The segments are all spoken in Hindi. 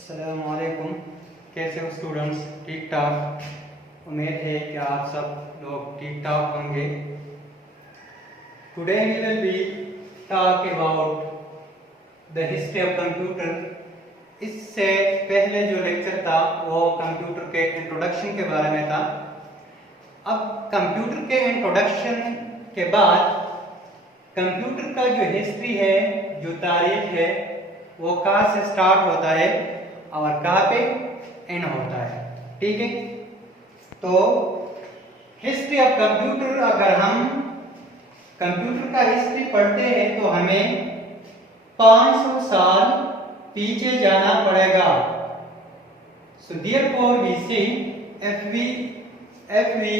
अस्सलामुअलैकुम। कैसे हो स्टूडेंट्स? ठीक ठाक। उम्मीद है कि आप सब लोग ठीक ठाक होंगे। Today we will be talk about the history of computer. इससे पहले जो लेक्चर था वो कंप्यूटर के इंट्रोडक्शन के बारे में था। अब कंप्यूटर के इंट्रोडक्शन के बाद कंप्यूटर का जो हिस्ट्री है, जो तारीख है, वो कहाँ से स्टार्ट होता है और कहाँ पे एंड होता है। ठीक है, तो हिस्ट्री ऑफ कंप्यूटर, अगर हम कंप्यूटर का हिस्ट्री पढ़ते हैं तो हमें 500 साल पीछे जाना पड़ेगा। So therefore we see if we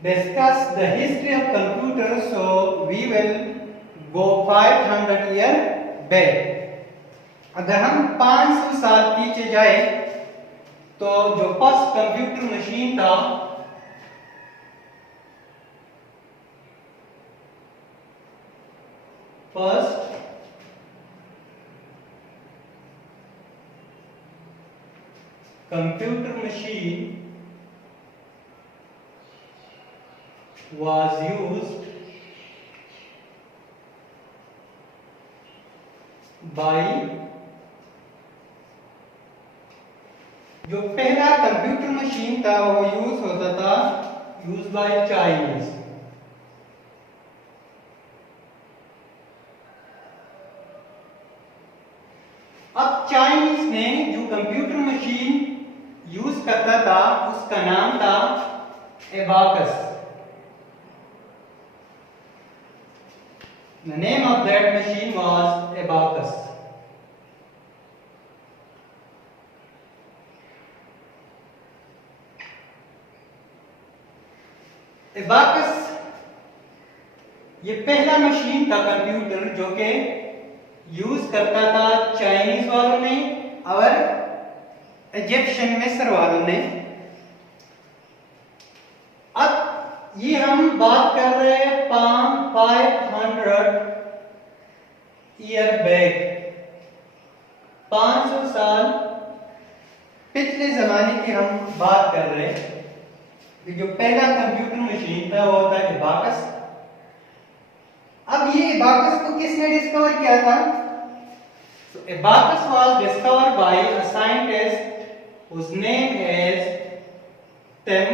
discuss the history of computer, so we will go 500 year back। अगर हम 500 साल पीछे जाए तो जो फर्स्ट कंप्यूटर मशीन था first computer machine was used by, जो पहला कंप्यूटर मशीन था वो यूज होता था बाय चाइनीज। अब चाइनीज ने जो कंप्यूटर मशीन यूज करता था उसका नाम था abacus. The name of that machine was abacus. Abacus ये पहला मशीन था कंप्यूटर जो कि यूज करता था चाइनीज वालों ने और इजिप्शियन मिस्र वालों ने। अब ये हम बात कर रहे हैं 500 ईयर बैक, 500 साल पिछले जमाने की हम बात कर रहे हैं। जो पहला कंप्यूटर मशीन था वो था एबाकस। अब ये एबाकस को किसने डिस्कवर किया था? Abacus was discovered by a scientist whose name is Tim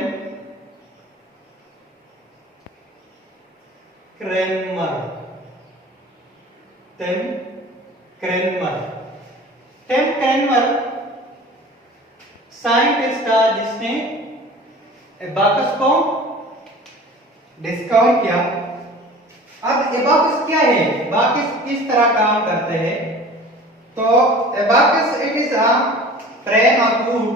Cranmer। Tim Cranmer scientist था जिसने एबाकस को डिस्कवर किया। अब एबाकस क्या है, एबाकस किस तरह काम करते हैं? तो abacus it is a frame of wood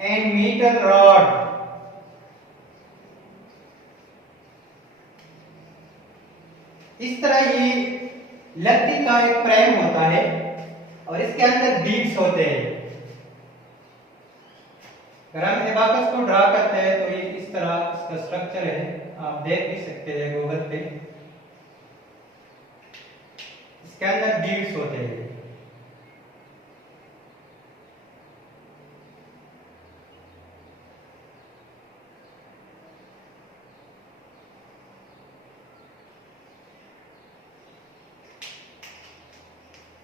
and metal rod. इस तरह ये लकड़ी का एक फ्रेम होता है और इसके अंदर बीड्स होते हैं। अगर हम एबाकस को ड्रा करते हैं तो ये इस तरह इसका स्ट्रक्चर है, आप देख भी सकते हैं गूगल पे। इसके अंदर बीड्स होते हैं।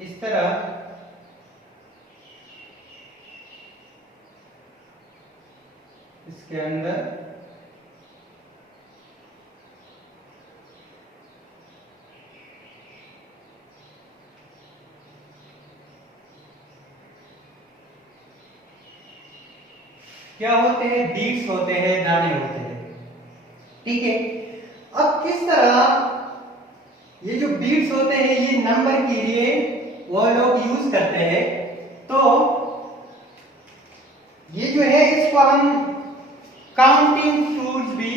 इस तरह इसके अंदर क्या होते हैं? बीड्स होते हैं, दाने होते हैं। ठीक है, अब किस तरह ये जो बीड्स होते हैं ये नंबर के लिए वो लोग यूज करते हैं। तो ये जो है इसको हम काउंटिंग टूल्स भी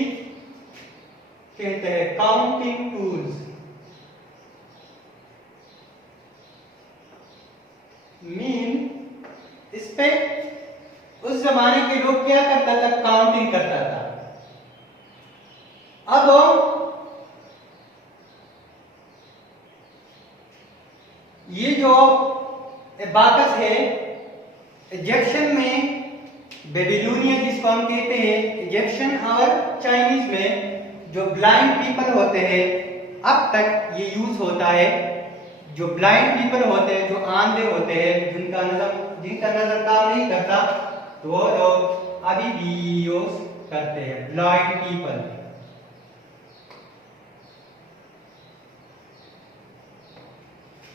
कहते हैं, काउंटिंग टूल्स। मीन इस पे उस उस जमाने के लोग क्या करता था, काउंटिंग करता था। अब ये जो एबाकस है, इजिप्शियन में बेबीलोनियन जिसको हम कहते हैं, इजिप्शियन और चाइनीज में जो ब्लाइंड पीपल होते हैं, अब तक ये यूज होता है। जो ब्लाइंड पीपल होते हैं, जो आंधे होते हैं, जिनका नजर काम नहीं करता, तो वो लोग अभी भी यूज करते हैं, ब्लाइंड पीपल।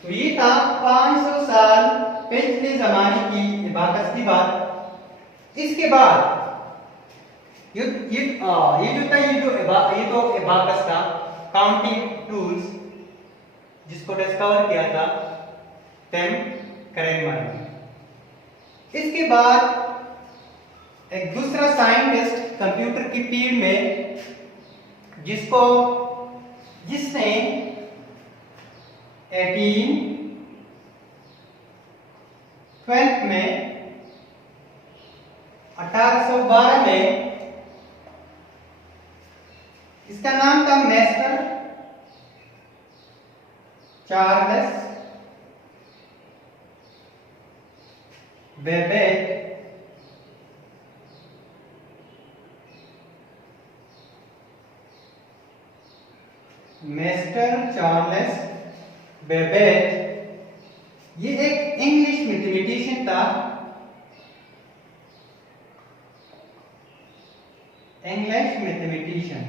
तो ये था 500 साल पिछले जमाने की इबाकस की बात। इसके बाद ये तो इबाकस था, काउंटिंग टूल्स, जिसको डिस्कवर किया था टिम क्रैमर ने। इसके बाद एक दूसरा साइंटिस्ट कंप्यूटर की फील्ड में, जिसने 1812 में 1812 में, इसका नाम था master Charles Babbage. Master Charles Babbage ये एक इंग्लिश मैथमेटिशियन था, English mathematician.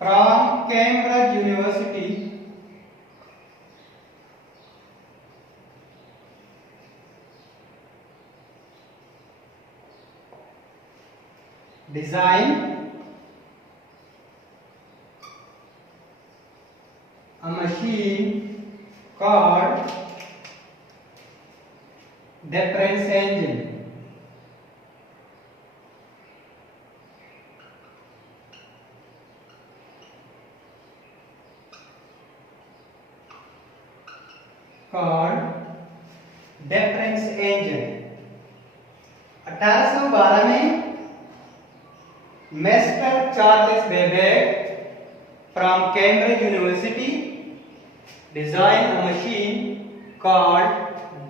From Cambridge university, design a machine called difference engine. Called difference engine। 1812 में master Charles Babbage from Cambridge University designed a machine called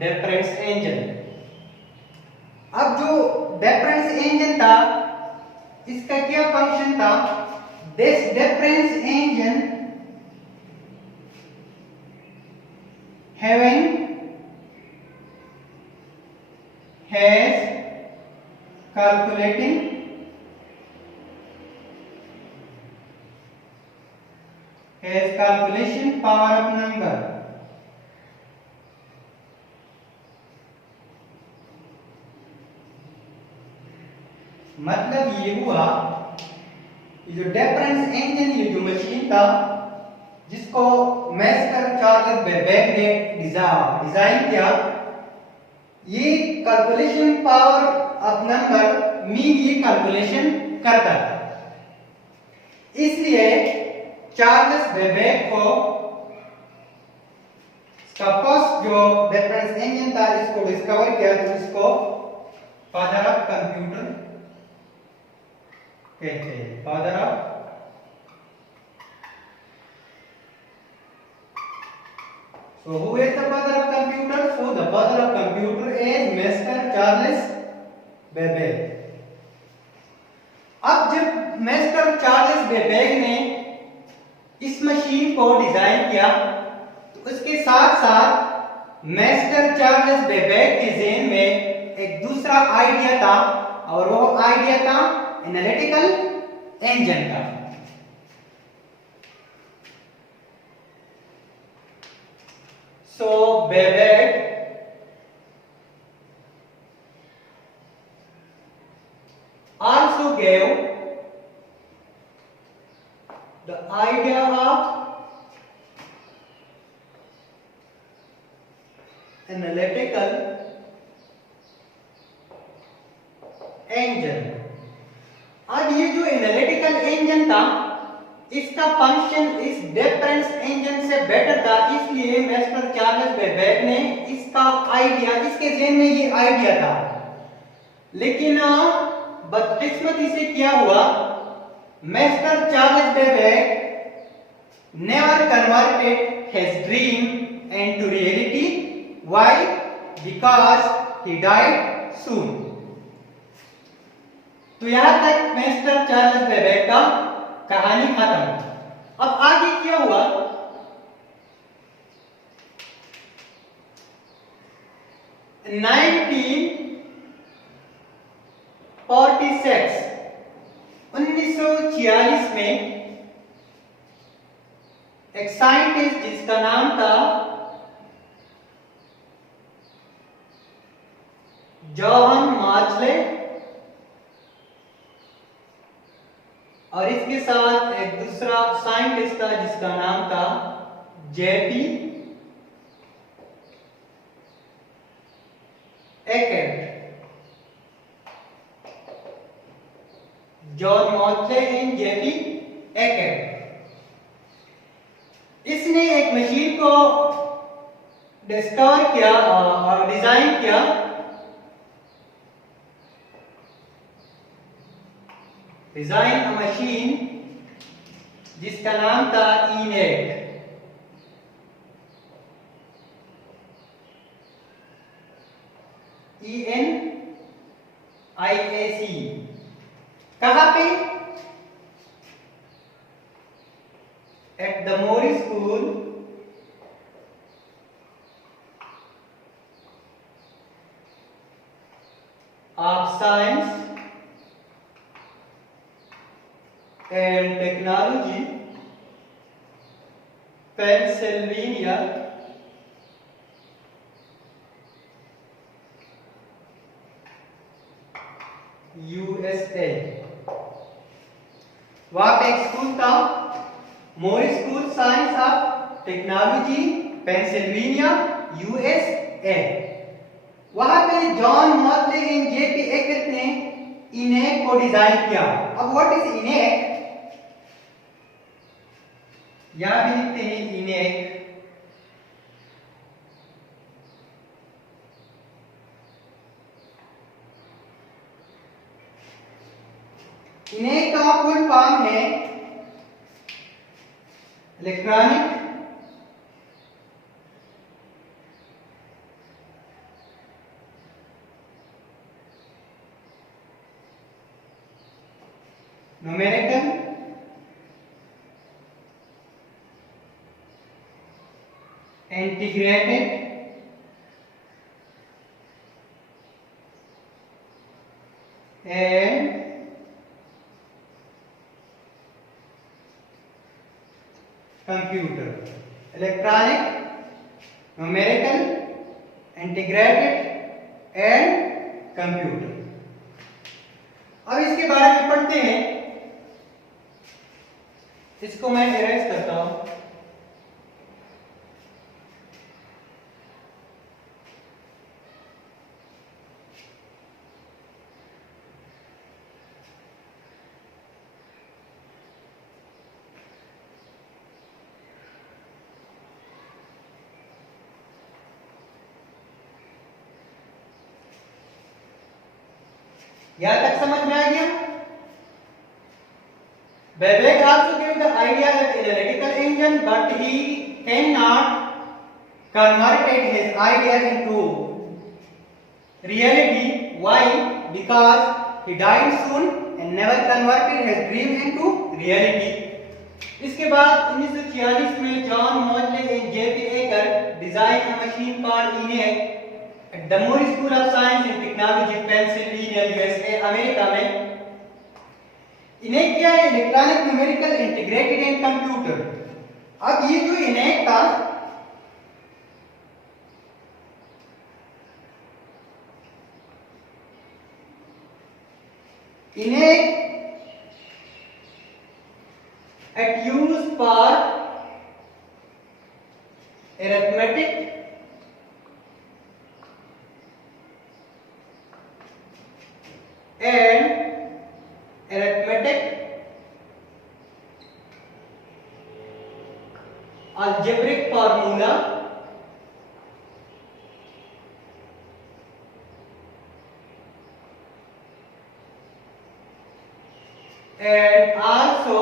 difference engine। अब जो difference engine था, इसका क्या फंक्शन था? This difference engine has calculation power of number। मतलब ये हुआ, ये जो डिफरेंस इंजन, ये जो मशीन था, जिसको मास्टर चार्ल्स बेबेज ने डिजाइन किया, ये calculation power of number mean ये कैलकुलेशन करता था। इसलिए चार्ल्स बेबेज को फर्स्ट जो डिफरेंस इंजन था, इसको डिस्कवर किया, तो इसको फादर ऑफ कंप्यूटर कहते हैं, father of So who is the father of computer? So the father of computer is Mr. Charles Babbage। अब जब मास्टर चार्ल्स बेबेज ने इस मशीन को डिजाइन किया, तो उसके साथ साथ मास्टर चार्ल्स बेबेज के ज़हन में एक दूसरा आइडिया था, और वो आइडिया था एनालिटिकल इंजन का। So Babbage also gave the idea of analytical engine। अब ये जो एनालिटिकल इंजन था, इसका फंक्शन इस डिफरेंस इंजन से बेटर था, इसलिए मिस्टर चार्ल्स बेबेक ने इसका आइडिया, इसके ज़हन में ये आइडिया था। लेकिन बदकिस्मती से क्या हुआ, mister Charles Babbage never converted his dream into reality. Why? Because he died soon. तो यहां तक मिस्टर चार्ल्स बेबेक का कहानी खत्म। अब आगे क्या हुआ, (1946) में एक साइंटिस्ट जिसका नाम था जॉन मार्शले और इसके साथ एक दूसरा साइंटिस्ट था जिसका नाम था JP Eckert. John Mauchly and JP Eckert, इसने एक मशीन को डिस्कवर किया और डिजाइन किया, डिजाइन अ मशीन जिसका नाम था ENIAC। ENIAC कहां पे, at the Moore School of Science and Technology, Pennsylvania, USA। वहां पे एक स्कूल था, Moore school science of technology, Pennsylvania, USA. वहां पे John Mauchly and JP Eckert ने ENIAC को डिजाइन किया। अब व्हाट इज ENIAC, यहां भी लिखते हैं ENIAC। ENIAC का फुल फॉर्म है electronic numerical integrated and computer. Electronic, numerical, integrated and computer. अब इसके बारे में पढ़ते हैं, इसको मैं इरेज करता हूं। यहां तक समझ में आ गया। Babbage also gave the idea of analytical engine, but he cannot converted his idea into reality. Why? Because he died soon and never converted his dream into reality. इसके बाद 1946 में John Mauchly and JP Eckert design a machine called ENIAC at the Moore School of Science and Technology, Pennsylvania, USA, America में। ENIAC क्या है, electronic, numerical, integrated and computer. अब ये जो ENIAC था, ENIAC at use for arithmetic and algebraic formula and also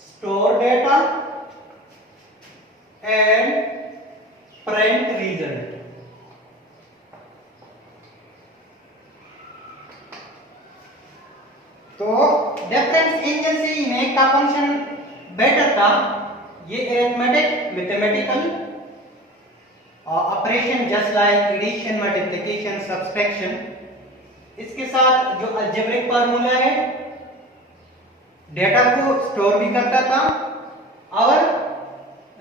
store data and print result. तो डिफरेंस इंजन से इमेज का फंक्शन बेटर था। ये arithmetic mathematical operation just like addition multiplication subtraction, इसके साथ जो अलजेब्रिक फार्मूला है डेटा को स्टोर भी करता था और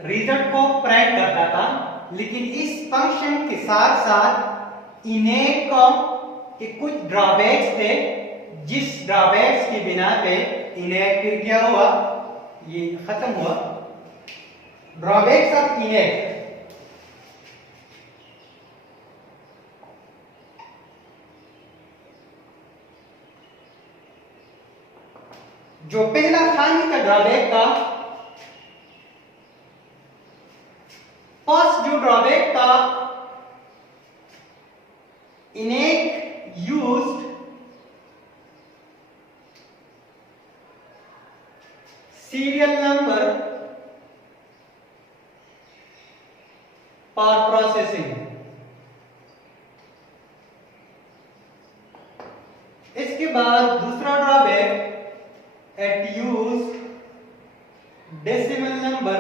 रिजल्ट को प्रिंट करता था। लेकिन इस फंक्शन के साथ साथ इनेट के कुछ ड्रॉबैक्स थे, जिस ड्रॉबैक्स की बिना पे इनेट फिर क्या हुआ, ये खत्म हुआ। ड्रॉबैक्स ऑफ इनेट, जो पहला खाने का ड्रॉबैक था, फर्स्ट जो ड्रॉबैक था, इनेट used serial number for processing। इसके बाद दूसरा drawback, it use decimal number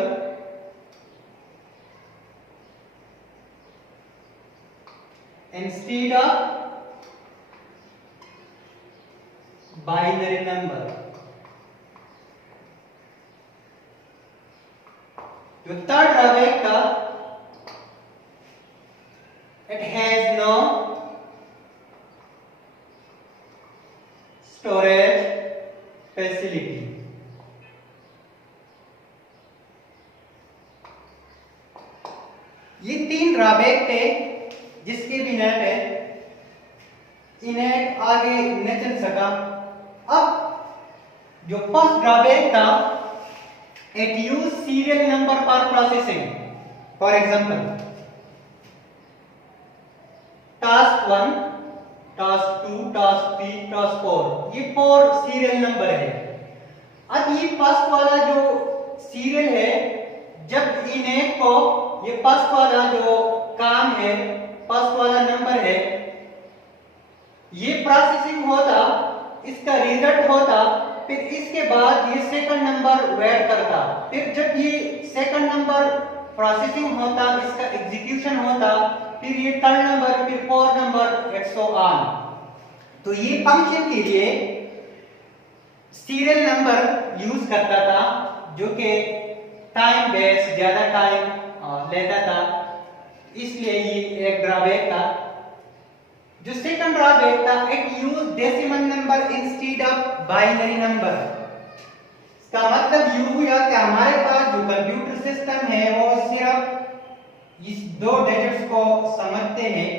instead of binary number। जो थर्ड ड्रॉबैक था, it has no storage facility। ये तीन ड्रॉबैक थे जिसके बिना पे इनेट आगे न चल सका। अब जो फर्स्ट ड्रॉबैक था, it use serial number for processing। for example task 1, task 2, task 3, task 4, ये 4 सीरियल नंबर है। अब ये फर्स्ट वाला जो सीरियल है, जब इनेट को ये फर्स्ट वाला जो काम है, फर्स्ट वाला नंबर है, ये प्रोसेसिंग होता, इसका रिजल्ट होता, फिर इसके बाद ये सेकंड नंबर वेट करता, फिर जब ये सेकंड नंबर प्रोसेसिंग होता, इसका एग्जीक्यूशन होता, फिर ये थर्ड नंबर, फिर fourth number, and so on. तो ये फंक्शन के लिए सीरियल नंबर यूज करता था, जो कि टाइम बेस ज्यादा टाइम लेता था, इसलिए ये एक ड्रॉबैक था। जो सेकंड ड्रॉबैक था, it use decimal number instead of binary number. इसका मतलब यूं हुआ कि हमारे पास जो कंप्यूटर सिस्टम है वो सिर्फ इस दो डिजिट्स को समझते हैं,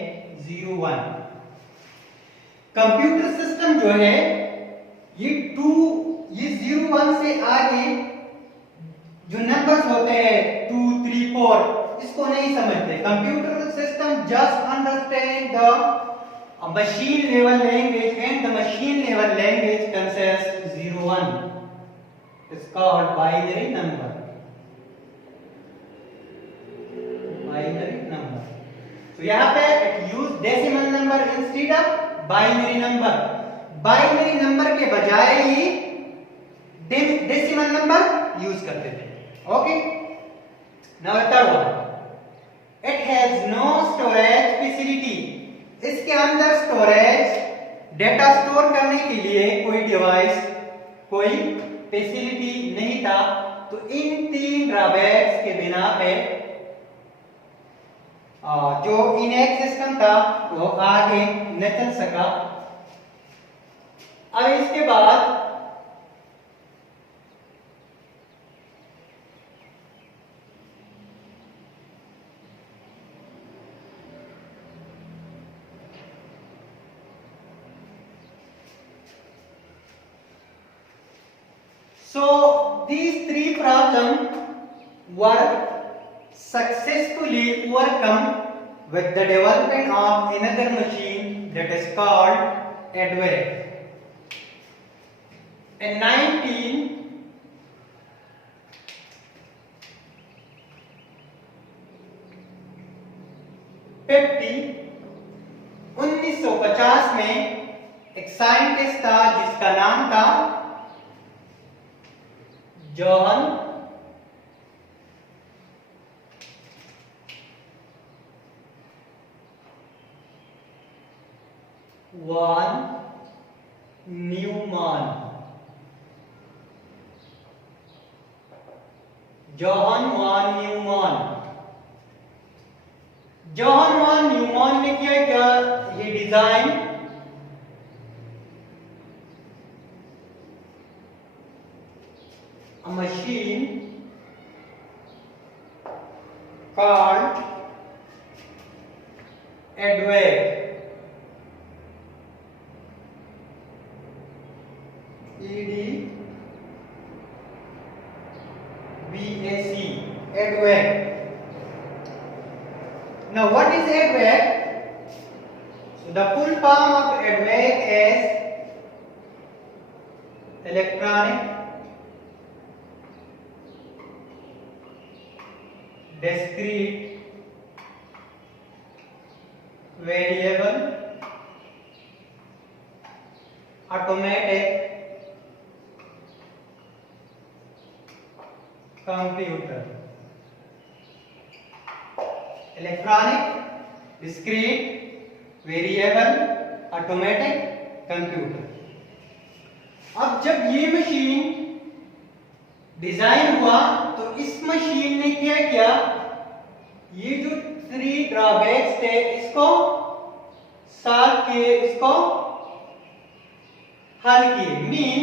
0 1। कंप्यूटर सिस्टम जो है ये 0 1 से आगे जो नंबर्स होते हैं 2 3 4, इसको नहीं समझते। Computer system just understand the machine level language, and the machine level language consists 0 1, it's called binary number। binary number, so यहाँ पे it use decimal number instead of binary number। binary number के बजाय ही decimal number यूज करते थे। Okay, now the third one, it has no storage facility। इसके अंदर स्टोरेज, डेटा स्टोर करने के लिए कोई डिवाइस, कोई फैसिलिटी नहीं था। तो इन तीन ड्रॉबैक्स के बिना पे जो इनेट सिस्टम था वो आगे न चल सका। अब इसके बाद So these three problems were successfully overcome with the development of another machine that is called ADVAC. In 1950 में एक साइंटिस्ट था जिसका नाम था जोहन वान न्यूमैन। जोहन वान न्यूमैन ने क्या he designed a machine called ADVAC. ADVAC. Now what is ADVAC? So the full form of ADVAC is electronic discrete variable automatic computer. Electronic discrete variable automatic computer. अब जब ये मशीन डिजाइन हुआ तो इस मशीन ने क्या किया, ये जो 3 ड्रॉबैक्स थे इसको सॉल्व किए, इसको हल किए। मीन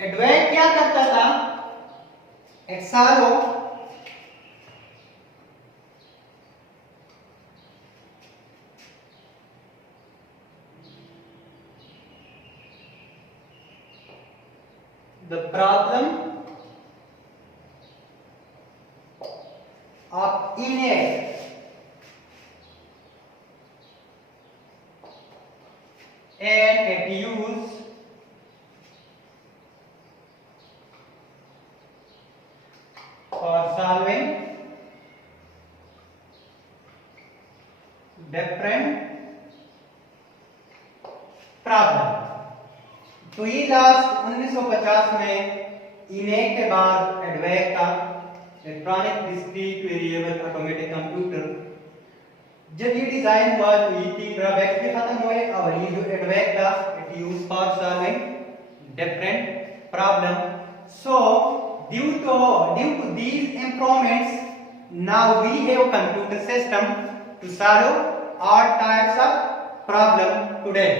ADVAC क्या करता था, एक सालों the problem of innate and it used for solving different problem. तो ये लास्ट 1950 में ENIAC के बाद ADVAC का electronic discrete variable automatic computer जब ये डिजाइन हुआ तो ये 3 ड्रॉबैक्स भी खत्म हुए और ये जो ADVAC था it used for solving different problem. So due to these improvements now we have a computer system to solve all types of problem today.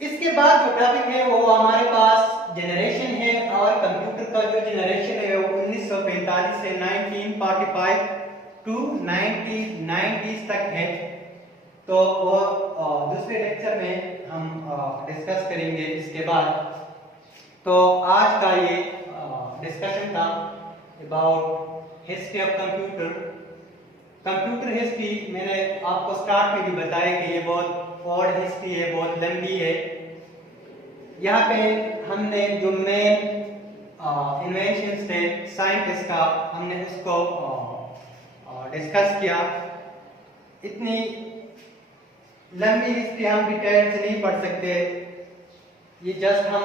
इसके बाद जो टॉपिक है वो हमारे पास जनरेशन है और कंप्यूटर का जो जनरेशन है वो 1945 से 1945 टू 1990s तक है। तो वो दूसरे लेक्चर में हम डिस्कस करेंगे इसके बाद। तो आज का ये डिस्कशन था about history of computer. Computer history मैंने आपको स्टार्ट में भी बताया कि ये बहुत ओल्ड हिस्ट्री है, बहुत लंबी है। यहाँ पे हमने जो मेन इन्वेंशंस थे साइंटिस्ट का हमने उसको डिस्कस किया। इतनी लंबी हिस्ट्री हम डिटेल से नहीं पढ़ सकते, ये जस्ट हम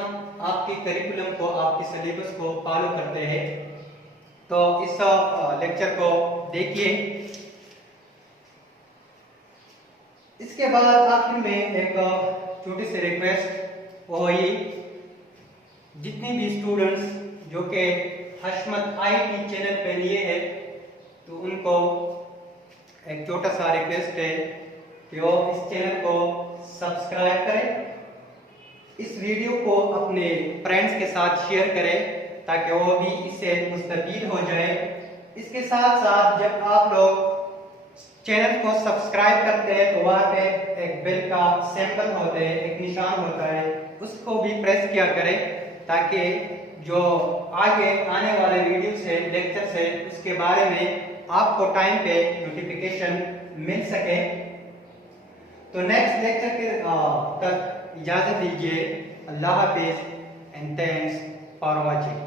आपके करिकुलम को, आपके सिलेबस को फॉलो करते हैं। तो इस लेक्चर को देखिए। इसके बाद आखिर में एक छोटी सी रिक्वेस्ट, वो ये जितने भी स्टूडेंट्स जो कि हशमत IT चैनल पे लिए हैं तो उनको एक छोटा सा रिक्वेस्ट है कि वो इस चैनल को सब्सक्राइब करें, इस वीडियो को अपने फ्रेंड्स के साथ शेयर करें ताकि वो भी इससे मुस्तफीद हो जाए। इसके साथ साथ जब आप लोग चैनल को सब्सक्राइब करते हैं तो वहाँ पे एक बेल का सिंबल होता है, एक निशान होता है, उसको भी प्रेस किया करें ताकि जो आगे आने वाले वीडियो से लेक्चर से उसके बारे में आपको टाइम पे नोटिफिकेशन मिल सके। तो नेक्स्ट लेक्चर के तक इजाजत दीजिए। अल्लाह हाफिज एंड थैंक्स फॉर वॉचिंग।